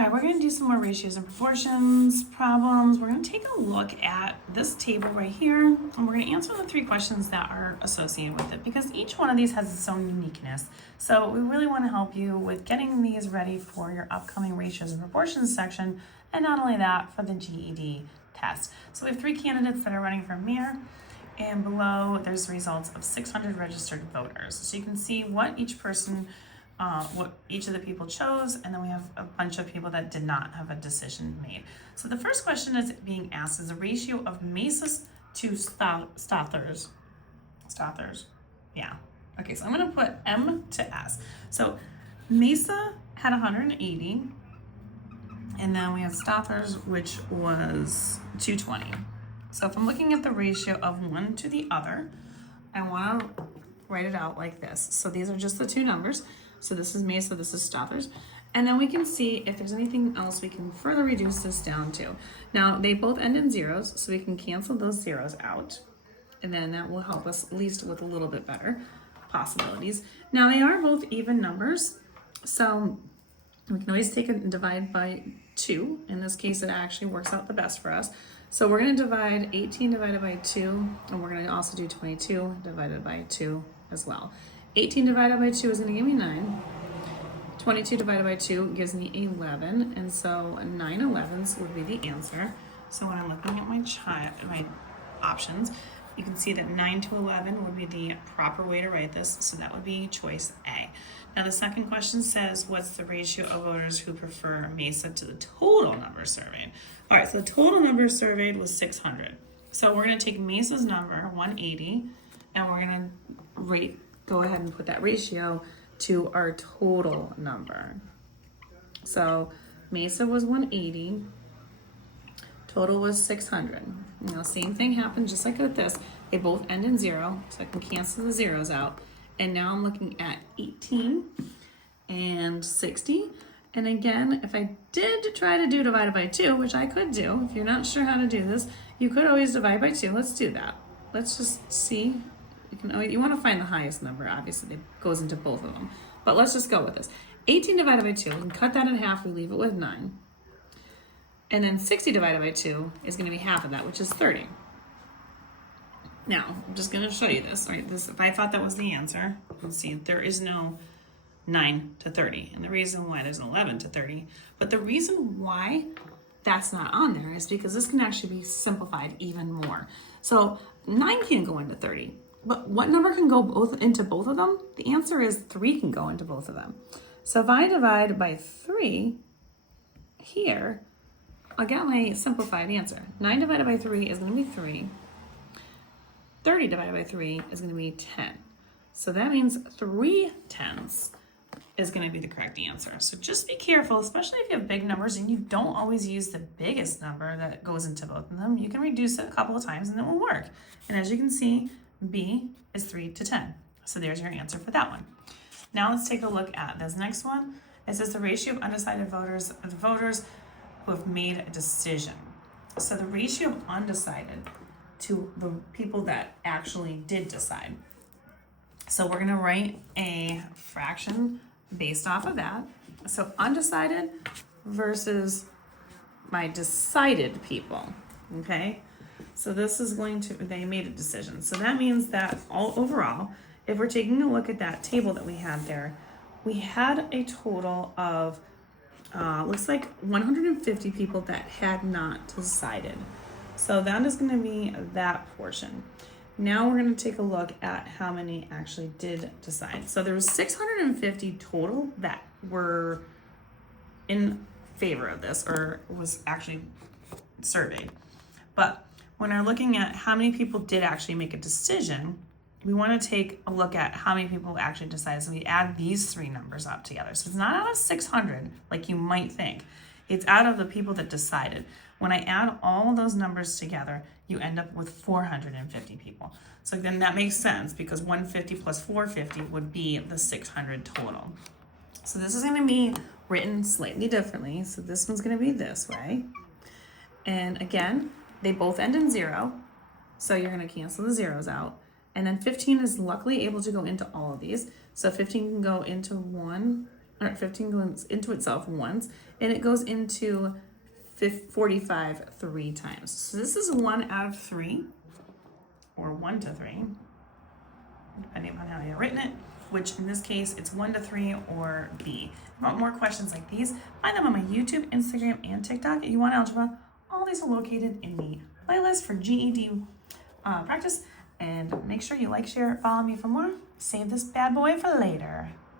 All right, we're going to do some more ratios and proportions problems. We're going to take a look at this table right here, and we're going to answer the 3 questions that are associated with it because each one of these has its own uniqueness. So we really want to help you with getting these ready for your upcoming ratios and proportions section, and not only that, for the GED test. So we have 3 candidates that are running for mayor, and below there's the results of 600 registered voters. So you can see what each person what each of the people chose, and then we have a bunch of people that did not have a decision made. So the first question that's being asked is the ratio of Mesas to Stothers. Stothers, yeah. Okay, so I'm gonna put M to S. So Mesa had 180, and then we have Stothers, which was 220. So if I'm looking at the ratio of one to the other, I wanna write it out like this. So these are just the 2 numbers. So this is Mesa, this is Stothers. And then we can see if there's anything else we can further reduce this down to. Now, they both end in zeros, so we can cancel those zeros out. And then that will help us at least with a little bit better possibilities. Now, they are both even numbers, so we can always take it and divide by 2. In this case, it actually works out the best for us. So we're going to divide 18 divided by 2, and we're going to also do 22 divided by 2 as well. 18 divided by 2 is going to give me 9. 22 divided by 2 gives me 11, and so 9 11ths would be the answer. So when I'm looking at my options, you can see that 9 to 11 would be the proper way to write this, so that would be choice A. Now the second question says, what's the ratio of voters who prefer Mesa to the total number surveyed? All right, so the total number surveyed was 600. So we're going to take Mesa's number, 180, and we're going to go ahead and put that ratio to our total number. So Mesa was 180, total was 600. Now same thing happened just like with this. They both end in 0, so I can cancel the zeros out. And now I'm looking at 18 and 60. And again, if I did try to do divided by 2, which I could do, if you're not sure how to do this, you could always divide by 2. Let's do that. Let's just see. You want to find the highest number, obviously, that goes into both of them. But let's just go with this. 18 divided by 2, we can cut that in half, we leave it with 9. And then 60 divided by 2 is going to be half of that, which is 30. Now, I'm just going to show you this. All right, if I thought that was the answer, let's see, there is no 9 to 30. And the reason why there's an 11 to 30, but the reason why that's not on there is because this can actually be simplified even more. So 9 can go into 30. But what number can go into both of them? The answer is 3 can go into both of them. So if I divide by 3 here, I'll get my simplified answer. 9 divided by 3 is going to be 3. 30 divided by 3 is going to be 10. So that means 3/10 is going to be the correct answer. So just be careful, especially if you have big numbers and you don't always use the biggest number that goes into both of them. You can reduce it a couple of times and it will work. And as you can see, B is 3 to 10. So there's your answer for that one. Now let's take a look at this next one. It says the ratio of undecided voters are the voters who have made a decision. So the ratio of undecided to the people that actually did decide. So we're gonna write a fraction based off of that. So undecided versus my decided people, okay? So this is going to, they made a decision. So that means that overall, if we're taking a look at that table that we had there, we had a total of, looks like 150 people that had not decided. So that is going to be that portion. Now we're going to take a look at how many actually did decide. So there was 650 total that were in favor of this or was actually surveyed. But when we're looking at how many people did actually make a decision, we want to take a look at how many people actually decided. So we add these 3 numbers up together. So it's not out of 600 like you might think. It's out of the people that decided. When I add all of those numbers together, you end up with 450 people. So then that makes sense because 150 plus 450 would be the 600 total. So this is going to be written slightly differently. So this one's going to be this way. And again, they both end in 0. So you're going to cancel the zeros out. And then 15 is luckily able to go into all of these. So 15 can go into 1 or 15 goes into itself once, and it goes into 45 3 times. So this is 1 out of 3, or 1 to 3, depending upon how you've written it, which in this case, it's 1 to 3 or B. If you want more questions like these, find them on my YouTube, Instagram, and TikTok. If you want algebra, all these are located in the playlist for GED practice. And make sure you like, share, follow me for more. Save this bad boy for later.